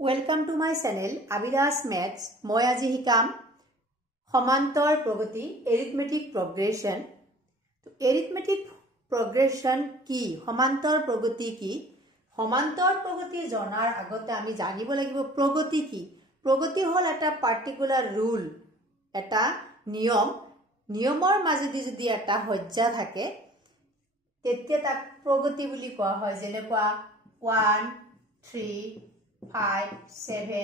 Welcome to my channel Abhilash Maths. মই আজি শিকাম সমান্তৰ প্ৰগতি arithmetic progression. Arithmetic progression কি সমান্তৰ প্ৰগতি কি সমান্তৰ প্ৰগতি জনাৰ আগতে আমি জানিব লাগিব প্ৰগতি কি প্ৰগতি হল এটা পাৰ্টিকুলাৰ ৰুল এটা নিয়মৰ মাজেদি যদি এটা হজ্জা থাকে তেতিয়া তাক প্ৰগতি বুলি কোৱা হয় যেনেকুৱা 1 3 5 7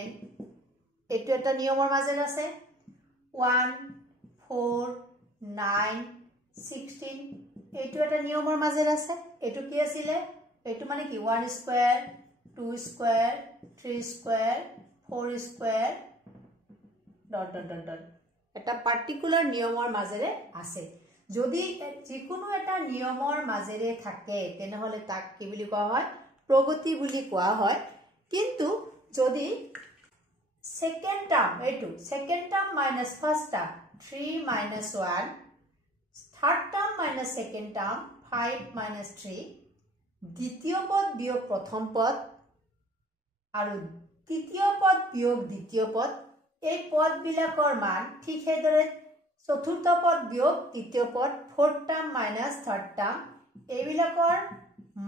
এটো এটা নিয়মৰ মাজেৰে আছে 1 4 9 16 এটো এটা নিয়মৰ মাজেৰে আছে এটো কি আছিল এটো মানে কি 1 square 2 square 3 square 4 square dot dot dot dot এটা পাৰ্টিকুলাৰ নিয়মৰ মাজেৰে আছে যদি যিকোনো এটা নিয়মৰ মাজেৰে থাকে তেনেহলে তাক কি বুলি কোৱা হয় প্ৰগতি বুলি কোৱা হয় কিন্তু যদি second term minus first term 3 minus 1 third term minus second term 5 minus 3 দ্বিতীয় পদ বিয়োগ প্রথম পদ আৰু তৃতীয় পদ বিয়োগ দ্বিতীয় পদ এই পদ বিলাকৰ মান ঠিক হেদৰে চতুৰ্থ পদ বিয়োগ তৃতীয় পদ fourth term minus third term এই বিলাকৰ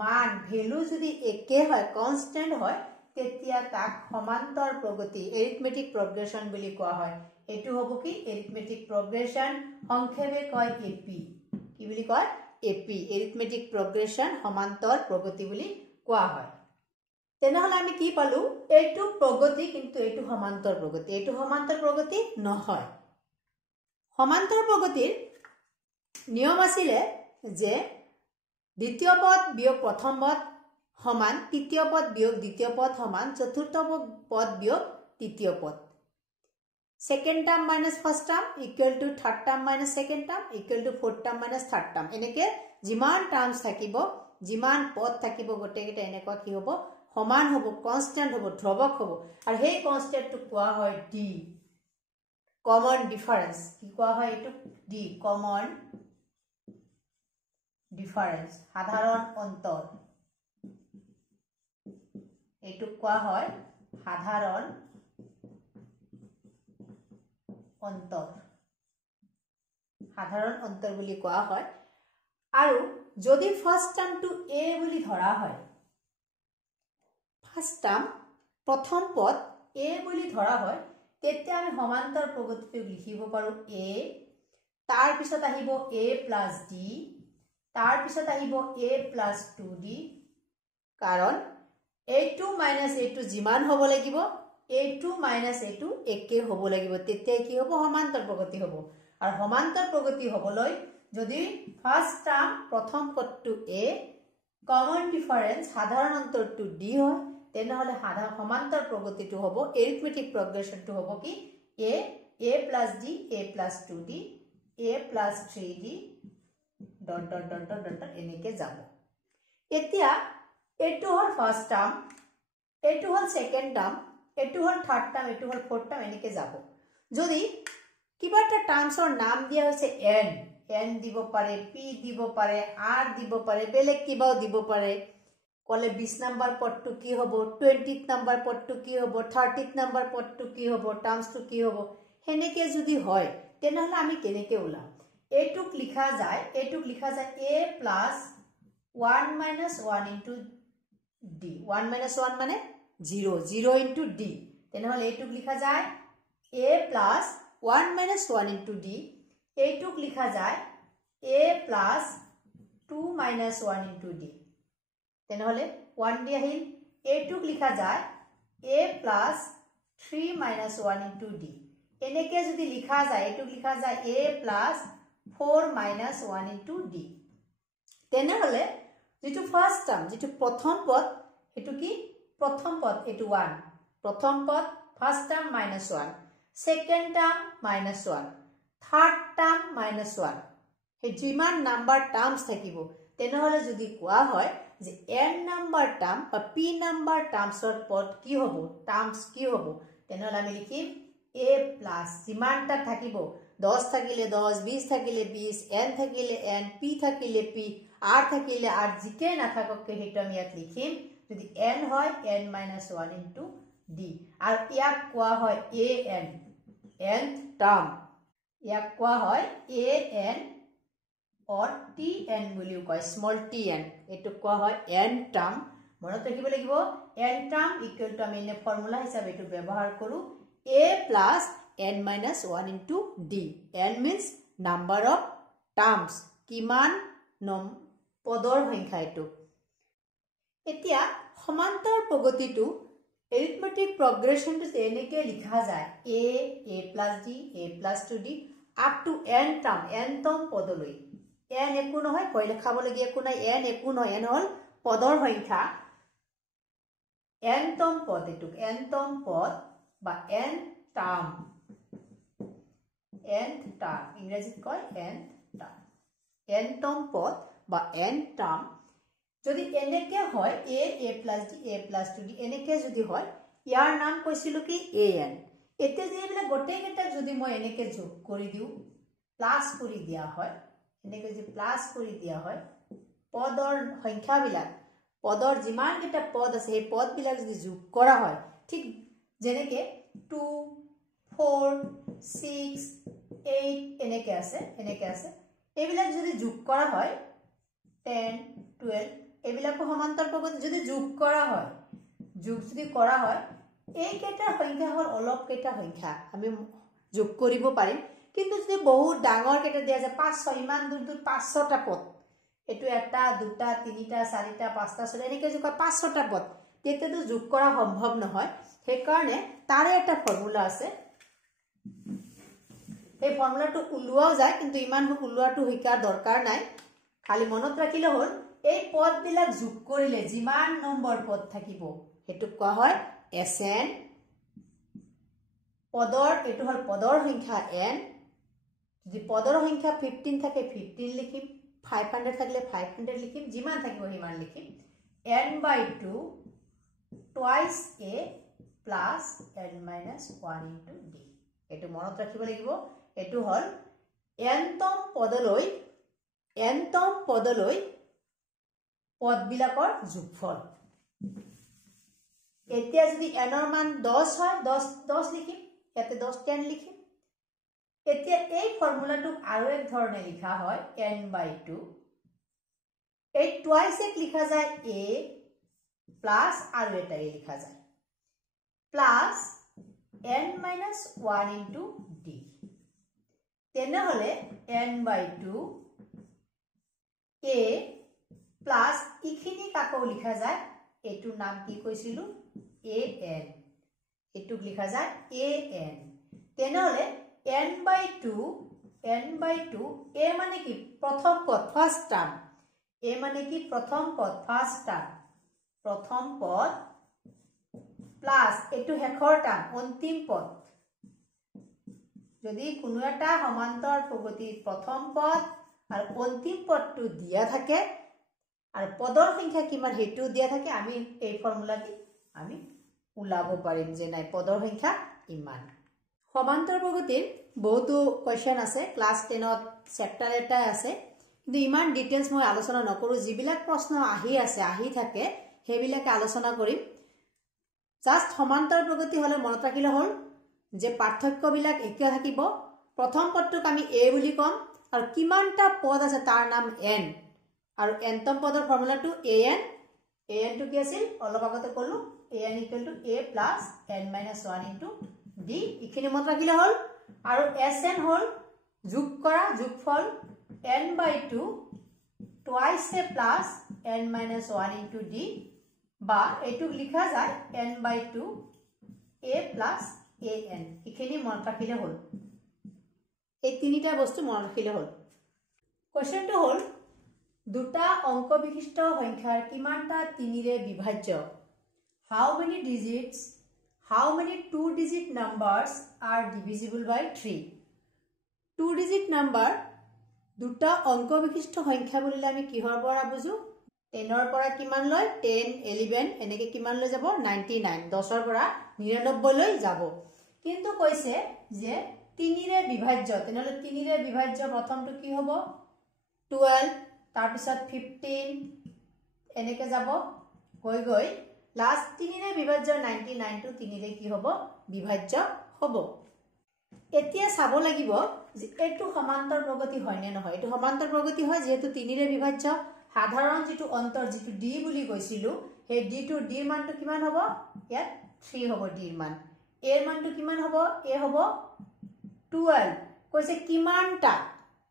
মান ভ্যালু যদি একে হয় কনস্ট্যান্ট হয় তেতিয়া তাক সমান্তৰ প্ৰগতি এৰিথমেটিক প্ৰগ্ৰেছন বুলি কোৱা হয় এটো হ'ব কি এৰিথমেটিক প্ৰগ্ৰেছন সংক্ষেপে কয় এপি কি বুলি কয় এপি এৰিথমেটিক প্ৰগ্ৰেছন সমান্তৰ প্ৰগতি বুলি কোৱা হয় তেনেহলে আমি কি পালো এইটো প্ৰগতি কিন্তু এইটো সমান্তৰ প্ৰগতি নহয় সমান্তৰ প্ৰগতিৰ নিয়ম আছিল যে দ্বিতীয় পদ বিয়োগ প্ৰথম পদ সমান তৃতীয় পদ বিয়োগ দ্বিতীয় পদ সমান চতুৰ্থ পদ বিয়োগ তৃতীয় পদ second term minus first term equal to third term minus second term equal to fourth term minus third term এনেকে জিমান টার্মস থাকিব জিমান পদ থাকিব গটেকেটা এনেকুৱা কি হ'ব সমান হ'ব কনস্ট্যান্ট হ'ব ধ্ৰুবক হ'ব আৰু সেই কনস্ট্যান্টটো কোৱা হয় ডি কমন ডিফাৰেন্স কি কোৱা হয় এটো ডি কমন ডিফাৰেন্স সাধাৰণ অন্তৰ এটো কোৱা হয় সাধাৰণ অন্তৰ বুলি কোৱা হয় আৰু যদি ফাৰ্স্ট টাৰ্মটো এ বুলি ধৰা হয় ফাৰ্স্ট টাৰ্ম প্ৰথম পদ এ বুলি ধৰা হয় তেতিয়া আমি সমান্তৰ প্ৰগতিটো লিখিব পাৰো এ তাৰ পিছত আহিব a + d তাৰ পিছত আহিব a + 2d কাৰণ a2 - a2 জিমান হ'ব লাগিব a2 - a2 একে হ'ব লাগিব তেতিয়া কি হ'ব সমান্তৰ প্ৰগতি হ'ব আৰু সমান্তৰ প্ৰগতি হ'বলৈ যদি ফাৰ্স্ট টাৰ্ম প্ৰথম পদটো a কমন ডিফাৰেন্স সাধাৰণ অন্তৰটো d হয় তেনেহলে সমান্তৰ প্ৰগতিটো হ'ব এৰিথমেটিক প্ৰগ্ৰেছনটো হ'ব কি a + d a + 2d a + 3d dot dot dot dot এনেকে যাব এতিয়া এটো হল ফার্স্ট টার্ম এটো হল সেকেন্ড টার্ম এটো হল থার্ড টার্ম এটো হল ফোর্থ টার্ম এনেকে যাব যদি কিবা একটা টাৰ্মসৰ নাম দিয়া হৈছে n দিব পাৰে p দিব পাৰে r দিব পাৰে বেলেগ কিবাও দিব পাৰে কলে 20 নম্বৰ পদটো কি হ'ব 20th নম্বৰ পদটো কি হ'ব 30th নম্বৰ পদটো কি হ'ব টার্মসটো কি হ'ব হেনেকে যদি হয় তেনেহলে আমি কেনেকে ওলাম এটুক লিখা যায় a + 1 - 1 into d 1 - 1 মানে 0 into d তেনেহলে এটুক লিখা যায় a + 1 - 1 into d এইটুক লিখা যায় a + 2 - 1 into d তেনেহলে 1 দি আহিল এইটুক লিখা যায় a + 3 - 1 into d এনেকে যদি লিখা যায় এইটুক লিখা যায় a + 4 - 1 into d তেনেহলে যেটো ফার্স্ট টার্ম যেটো প্রথম পদ এটো কি প্রথম পদ এটো 1 প্রথম পদ first term -1 second term -1 third term -1 হে জিমান নাম্বার টার্মস থাকিব তেনেহলে যদি কোৱা হয় যে n নাম্বাৰ টাৰ্ম বা p নাম্বাৰ টাৰ্মসৰ পদ কি হ'ব টার্মস কি হ'ব তেনেহলে আমি লিখিম a + জিমানটা থাকিব 10 থাকিলে 10 20 থাকিলে 20 n থাকিলে n p থাকিলে p r থাকিলে r জিকে নাথাকক হেটো আমি ইয়াত লিখিম যদি n হয় n - 1 into d আৰু ইয়াক কোৱা হয় an nth টাৰ্ম ইয়াক কোৱা হয় an or tn বুলিও কয় স্মল tn এটো কোৱা হয় n টাৰ্ম মনত ৰাখিব লাগিব n টাৰ্ম ইকুৱেল টু আমি এনে ফৰ্মুলা হিচাপে এটো ব্যৱহাৰ কৰো a plus n minus 1 into d n means number of terms কিমান পদৰ সংখ্যা এটো এতিয়া সমান্তৰ প্ৰগতিটো arithmetic progression to এনেকে লিখা যায় a plus d a plus 2d up to n term n তম পদলৈ n একো নহয় কই লেখাব লাগি একো নাই n একো নহয় n হল পদৰ সংখ্যা n তম পদ এটুক n তম পদ বা n টার্ম nth টার্ম ইংরেজিত কয় nth টার্ম n তম পদ বা n টার্ম যদি এনেকে হয় a plus d a plus 2d এনেকে যদি হয় ইয়াৰ নাম কৈছিলো কি an এতে যেবিলা গোটেই কেটা যদি মই এনেকে যোগ কৰি দিও প্লাস কৰি দিয়া হয় এনেকে যে প্লাস কৰি দিয়া হয় পদৰ সংখ্যা বিলাক পদৰ যিমান কেটা পদ আছে এই পদ বিলাক যদি যোগ কৰা হয় ঠিক যেনেকে 2 4 6 8 এনেকে আছে এইবিলাক যদি যোগ কৰা হয় 10 12 এইবিলাকো সমান্তৰ প্ৰগতি যদি যোগ কৰা হয় এই কেটাৰ সংখ্যা হল অলপ কেটা সংখ্যা আমি যোগ কৰিব পাৰিম কিন্তু যদি বহুত ডাঙৰ কেটা দিয়া যায় 5 6 ইমান দূৰ 500টা পদ এটো এটা দুটা তিনিটা চাৰিটা পাঁচটা ছটা এনেকে যোগ 500টা পদ তেতেটো যোগ কৰা সম্ভৱ নহয় সেই কাৰণে তাৰে এটা ফৰ্মুলা আছে এই ফৰ্মুলাটো উলুৱাও যায় কিন্তু ইমান উলুৱাটো হিকাৰ দৰকাৰ নাই খালি মনত ৰাখিলে হল এই পদ বিলাক যোগ কৰিলে যিমান নম্বৰ পদ থাকিব হেতু কোৱা হয় Sn পদৰ এটো হল পদৰ সংখ্যা n যদি পদৰ সংখ্যা 15 থাকে 15 লিখিম 500 থাকিলে 500 লিখিম যিমান থাকিব হিমান লিখিম n/2 twice a plus n minus 1 into d এটো মনত ৰাখিব লাগিব এটো হল n তম পদলৈ পদ বিলাকৰ যোগফল এতিয়া যদি n ৰ মান 10 হয় 10 লিখিম ইয়াতে 10 10 লিখিম এতিয়া এই ফৰ্মুলাটো আৰু এক ধৰণে লিখা হয় n/2 এই টুৱাইস এক লিখা যায় a প্লাস আৰু এটা a লিখা যায় plus n minus 1 into d তেনেহলে n/2 a প্লাস ইখিনি কাকো লিখা যায় এটু নাম কি কৈছিলু an এটুক লিখা যায় an তেনেহলে n/2 a মানে কি প্ৰথম পদ ফাৰ্স্ট টাৰ্ম a মানে কি প্ৰথম পদ ফাৰ্স্ট টাৰ্ম প্ৰথম পদ প্লাস এটু হেখৰ টাৰ্ম অন্তিম পদ যদি কোনো এটা সমান্তৰ প্ৰগতিৰ প্ৰথম পদ আৰু অন্তিম পদটো দিয়া থাকে আৰু পদৰ সংখ্যা কিমান হেতু দিয়া থাকে আমি এই ফৰ্মুলা দি আমি উলাব পাৰিম যে নাই পদৰ সংখ্যা ইমান সমান্তৰ প্ৰগতিৰ বহুতো কোৱেশ্চন আছে ক্লাস 10 ত চেপ্টাৰ এটা আছে কিন্তু ইমান ডিটেইলস মই আলোচনা নকৰো যিবিলাক প্ৰশ্ন আহি থাকে হেবিলাকে আলোচনা কৰিম জাস্ট সমান্তৰ প্ৰগতি হলে মনত ৰাখিলে হল যে পাৰ্থক্য বিলাক একে থাকিব প্ৰথম পদটোক আমি a বুলি কম আৰু কিমানটা পদ আছে তাৰ নাম n আৰু nতম পদৰ ফৰ্মুলাটো an টু কি আছিল অলপ আগতে কলো an = a plus n minus 1 into d ইখিনি মনত ৰাখিলে হল আৰু sn হল যোগ কৰা যোগফল n/2 twice a plus n minus 1 into d বা এটু লিখা যায় n/2 a plus an ইখিনি মনত ৰাখিলে হল এই তিনিটা বস্তু মনত ৰাখিলে হল কোৱেশ্চনটো হল দুটা অংক বিশিষ্ট সংখ্যাৰ কিমানটা 3 ৰে বিভাজ্য how many two digit numbers are divisible by 3 two digit number দুটা অংক বিশিষ্ট সংখ্যা বুলিলে আমি কিহৰ পৰা বুজো 10 ৰ পৰা কিমান লয় 10 11 এনেকে কিমান লৈ যাব 99 10 ৰ পৰা 99 লৈ যাব কিন্তু কৈছে যে 3 ৰে বিভাজ্য তেনেহলে 3 ৰে বিভাজ্য প্ৰথমটো কি হ'ব 12 তাৰ পিছত 15 এনেকে যাব গৈ লাস্ট 3 ৰে বিভাজ্য 99 টো 3 ৰে কি হ'ব বিভাজ্য হ'ব এতিয়া চাব লাগিব যে এটো সমান্তৰ প্ৰগতি হয় নে নহয় এটো সমান্তৰ প্ৰগতি হয় যেহেতু 3 ৰে বিভাজ্য সাধাৰণ যেটো অন্তৰ যেটো d বুলি কৈছিলো হে d টো d ৰ মানটো কিমান হ'ব ইয়াত 3 হ'ব d ৰ মান a ৰ মানটো কিমান হ'ব a হ'ব 12 কৈছে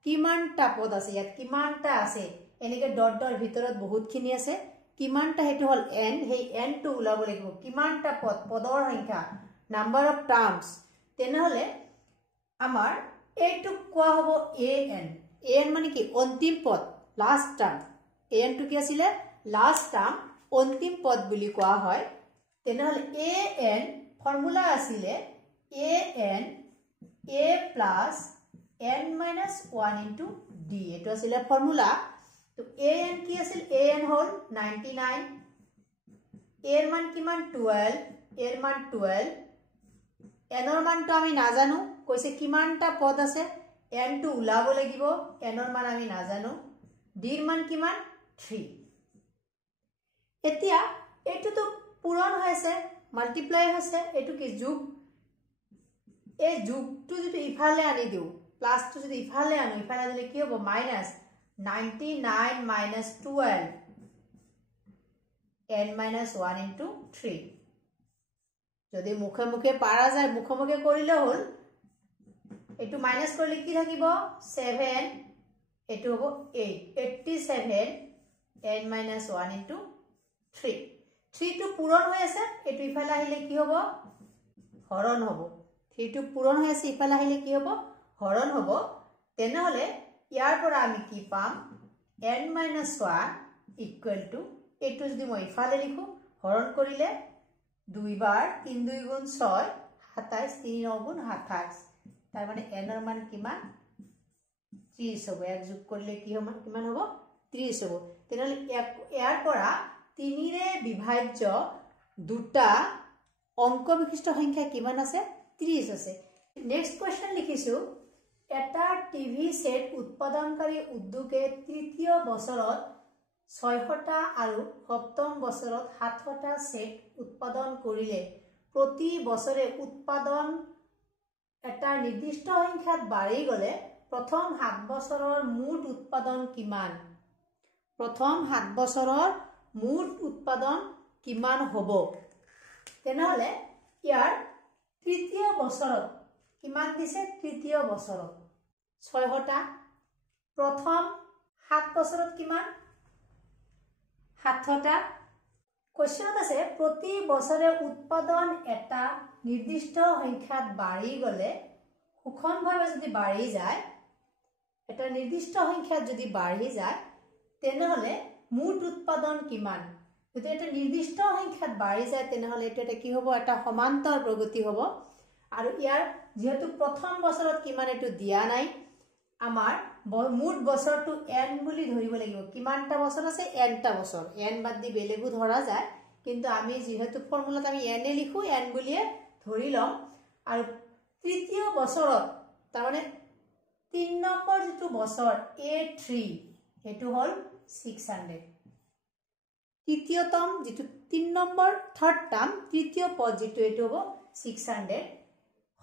কিমানটা পদ আছে ইয়াত কিমানটা আছে এনেকে ডট ডট ভিতৰত বহুতখিনি আছে কিমানটা হেতু হল n হেই n টো উলাব লাগিব কিমানটা পদৰ সংখ্যা নাম্বাৰ অফ টাৰ্মস তেনে হলে আমাৰ এটো কোৱা হ'ব an মানে কি অন্তিম পদ লাস্ট টাৰ্ম an টো কি আছিল লাস্ট টাৰ্ম অন্তিম পদ বুলি কোৱা হয় তেনে হলে an ফৰ্মুলা আছিল an a plus n minus 1 into d এটো আছিল ফৰ্মুলা তো an কি আছিল an হল 99 এৰ মান কিমান 12 এৰ মান 12 n ৰ মানটো আমি নাজানো কৈছে কিমানটা পদ আছে n টো উলাব লাগিব n ৰ মান আমি নাজানো d ৰ মান কিমান 3 এতিয়া এটো তো পূৰণ হৈছে মাল্টিপ্লাই হৈছে এটো কি যোগ এই যোগটো যদি ইফালে আনি দিও প্লাস টো যদি ইফালে আনো ইফালে দিলে কি হ'ব minus 99 minus 12 n minus 1 into 3 যদি মুখে মুখে পারা যায় মুখে মুখে করিলে হল এটু মাইনাস করলে কি থাকিব 7 এটু হবো 8 87 n minus 1 into 3 3 টো পূরণ হৈ আছে এটু ইফালে আহিলে কি হবো হরণ হবো 3 টো পূরণ হৈ আছে ইফালে আহিলে কি হবো হরণ হবো তেনে হলে ইয়াৰ পৰা আমি কি পাম n minus 1 equal to এটু যদি মই ইফালে লিখো হরণ কৰিলে 2 বাৰ 3 2 গুণ 6 27 3 9 গুণ 28 তাৰ মানে n ৰ মান কিমান 30 হ'ব এক যোগ কৰিলে কি হ'ব কিমান হ'ব 30 হ'ব তেনহলে ইয়াৰ পৰা 3 ৰে বিভাজ্য দুটা অংক বিশিষ্ট সংখ্যা কিমান আছে 30 আছে নেক্সট কোৱেশ্চন লিখিছো এটা টিভি সেট উৎপাদনকাৰী উদ্যোগে তৃতীয় বছৰত 6টা আৰু সপ্তম বছৰত 7টা সেট উৎপাদন কৰিলে প্ৰতি বছৰে উৎপাদন এটা নিৰ্দিষ্ট সংখ্যাত বাঢ়ি গলে প্ৰথম 7 বছৰৰ মুঠ উৎপাদন কিমান প্ৰথম 7 বছৰৰ মুঠ উৎপাদন কিমান হ'ব তেনহলে ইয়াৰ তৃতীয় বছৰত কিমান দিছে তৃতীয় বছৰত 6টা প্ৰথম 7 বছৰত কিমান 7টা কোৱেশ্চন আছে প্ৰতি বছৰে উৎপাদন এটা নিৰ্দিষ্ট সংখ্যাত বাঢ়ি গলে সুখনভাৱে যদি বাঢ়ি যায় এটা নিৰ্দিষ্ট সংখ্যাত যদি বাঢ়ি যায় তেনহলে মুঠ উৎপাদন কিমান যদি এটা নিৰ্দিষ্ট সংখ্যাত বাঢ়ি যায় তেনহলে এটা কি হ'ব এটা সমান্তৰ প্ৰগতি হ'ব আৰু ইয়াৰ যেহেতু প্ৰথম বছৰত কিমান এটো দিয়া নাই আমাৰ মুঠ বছৰটো n বুলি ধৰিব লাগিব কিমানটা বছৰ আছে nটা বছৰ n বাদ দি বেলেগো ধৰা যায় কিন্তু আমি যেহেতু ফৰ্মুলাত আমি n এ লিখো n বুলিয়ে ধৰি লম আৰু তৃতীয় বছৰত তাৰ মানে 3 নম্বৰ যেটো বছৰ a3 এটো হল 600 তৃতীয়তম যেটো 3 নম্বৰ থাৰ্ড টাৰ্ম তৃতীয় পদ যেটো এটো হ'ব 600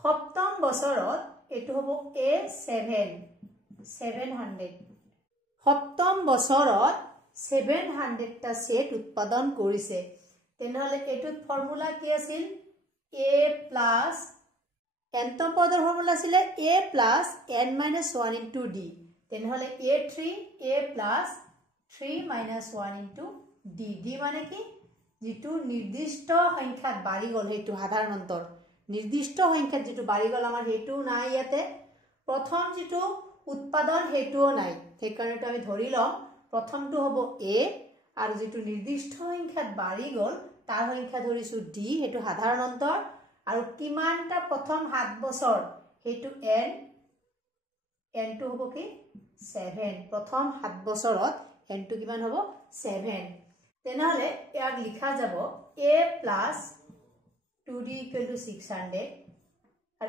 সপ্তম বছৰত এটো হ'ব a7 700 সপ্তম বছৰত 700টা সেট উৎপাদন কৰিছে তেনহলে এটোত ফৰ্মুলা কি আছিল a plus nতম পদৰ ফৰ্মুলা আছিল a plus n minus 1 into d তেনহলে a3 a plus 3 minus 1 into d d মানে কি যেটো নিৰ্দিষ্ট সংখ্যাত বাঢ়ি গল হেতু সাধাৰণ অন্তৰ নিৰ্দিষ্ট সংখ্যাত যেটো বাঢ়ি গল আমাৰ হেতু নাই ইয়াতে প্ৰথম যেটো উৎপাদন হেতুও নাই সেই কাৰণেটো আমি ধৰি লম প্ৰথমটো হ'ব a আৰু যেটো নিৰ্দিষ্ট সংখ্যাত বাঢ়ি গল তাৰ সংখ্যা ধৰিছো d হেতু সাধাৰণ অন্তৰ আৰু কিমানটা প্ৰথম 7 বছৰ হেতু n টো হ'ব কি 7 প্ৰথম 7 বছৰত n টো কিমান হ'ব 7 তেনহলে ইয়াক লিখা যাব a plus 2d equal to 600 আর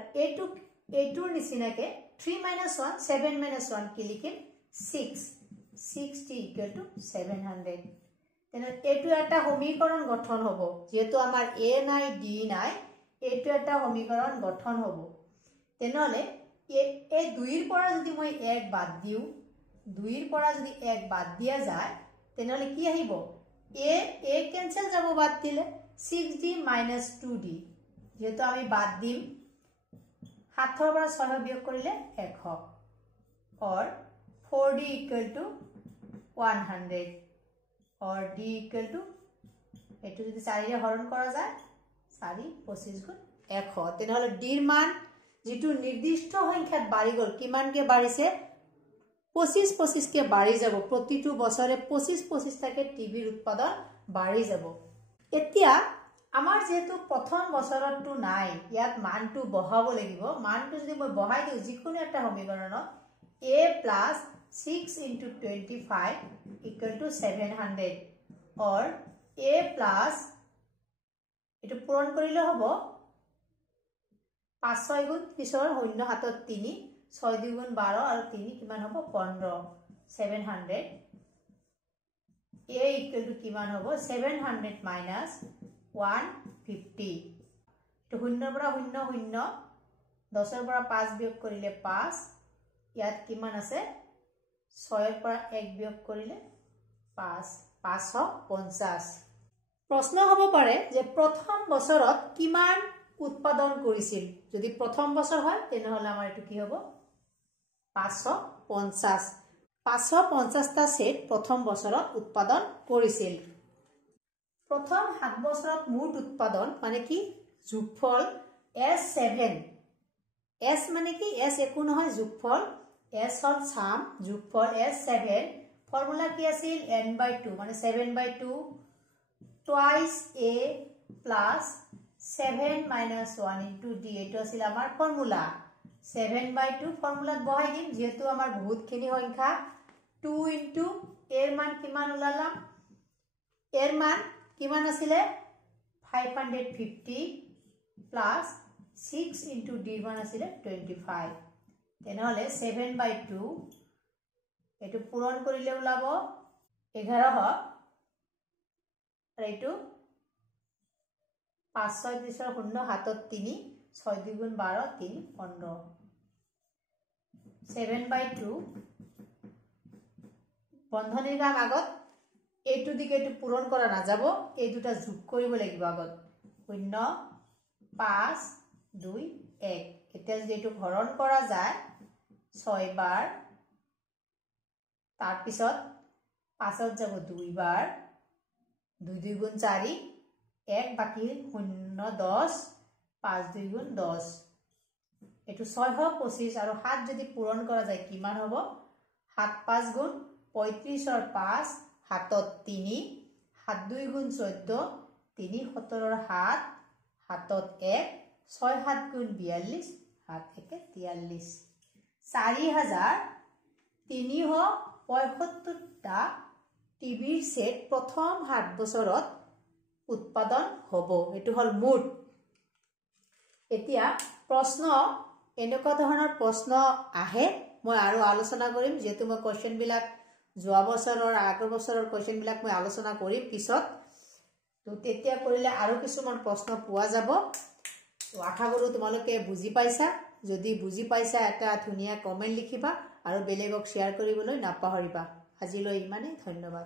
এটুর নিচিনাকে 3 minus 1 7 minus 1 কি লিখিম 6 6d equal to 700 তেনে এইটো এটা সমীকৰণ গঠন হ'ব যেহেতু আমাৰ a নাই d নাই এইটো এটা সমীকৰণ গঠন হ'ব তেনেহলে এই 2 ৰ পৰা যদি মই 1 বাদ দিও 2 ৰ পৰা যদি 1 বাদ দিয়া যায় তেনেহলে কি আহিব a কেনসেল যাব বাদ দিলে 6d - 2d যেহেতু আমি বাদ দিম 7 ৰ পৰা 6 বিয়োগ কৰিলে 100 or 4d = 100 or d = এটো যদি 4 ৰে হৰণ কৰা যায় 4 25 গুণ 100 তেনেহলে d ৰ মান যেটো নিৰ্দিষ্ট সংখ্যাত বাঢ়ি গল কিমানকে বাঢ়িছে 25 কে বাঢ়ি যাব প্ৰতিটো বছৰে 25 টাকে টিভিৰ উৎপাদন বাঢ়ি যাব এতিয়া আমাৰ যেহেতু প্ৰথম বছৰটো নাই ইয়াত মানটো বহাব লাগিব মানটো যদি মই বহাই দিও যিকোনো এটা সমীকৰণত a + 6 * 25 = 700 or a plus এটো পূৰণ কৰিলে হ'ব 5 6 গুণ পিছৰ 0 হাতত 3 6 2 গুণ 12 আৰু 3 কিমান হ'ব 15 700 a = কিমান হ'ব 700 - 150 তো 0 পৰা 0 0 10 ৰ পৰা 5 বিয়োগ কৰিলে 5 ইয়াত কিমান আছে 6 ৰ পৰা 1 বিয়োগ কৰিলে 5 550 প্ৰশ্ন হ'ব পাৰে যে প্ৰথম বছৰত কিমান উৎপাদন কৰিছিল যদি প্ৰথম বছৰ হয় তেনেহলে আমাৰ এটো কি হ'ব 550 550 টা সেট প্ৰথম বছৰত উৎপাদন কৰিছিল প্ৰথম 7 বছৰত মুঠ উৎপাদন মানে কি যোগফল S7 S মানে কি S একো নহয় যোগফল S হল সাম যোগফল S7 ফৰ্মুলা কি আছিল n/2 মানে 7/2 twice a plus 7 minus 1 into d এটো আছিল আমাৰ ফৰ্মুলা 7/2 ফৰ্মুলাত বহাই দিম যেহেতু আমাৰ বহুতখিনি সংখ্যা 2 into এর মান কিমান উলালাম এর মান কিমান আছিলে 550 plus 6 into d মান আছিলে 25 তেনেহলে 7/2 এটো পূৰণ কৰিলে উলাব 11 হয় আৰু এটো 5 6 পিছৰ 0 হাতত 3 6 2 গুণ 12 3 15 7/2 বন্ধনীৰ কাম আগত এইটো দিকে এটো পূৰণ কৰা না যাব এই দুটা যোগ কৰিব লাগিব আগত 0 5 2 1 এতিয়া যদি এটো হৰণ কৰা যায় 6 বাৰ তাৰ পিছত 5ত যাব 2 বাৰ 2 2 গুণ 4 1 বাকি 0 10 5 2 গুণ 10 এটো 625 আৰু 7 যদি পূৰণ কৰা যায় কিমান হ'ব 7 5 গুণ 35 और 5 হাতত 3 7 2 গুণ 14 3 17 और 7 হাতত 1 6 7 গুণ 42 7 1 43 4375 টা টিভিৰ সেট প্ৰথম 7 বছৰত উৎপাদন হ'ব এটো হল মুঠ এতিয়া প্ৰশ্ন এনেকুৱা ধৰণৰ প্ৰশ্ন আহে মই আৰু আলোচনা কৰিম যেহেতু মই কোৱেশ্চন বিলাক যোৱা বছৰৰ আগৰ বছৰৰ কোৱেশ্চন বিলাক মই আলোচনা কৰিম পিছত তো তেতিয়া কৰিলে আৰু কিছুমান প্ৰশ্ন পোৱা যাব তো আশা কৰো তোমালোকে বুজি পাইছা যদি বুজি পাইছা এটা ধুনিয়া কমেন্ট লিখিবা আৰু বেলেগক শেয়াৰ কৰিবলৈ নাপাহৰিবা আজিলৈ ইমানে ধন্যবাদ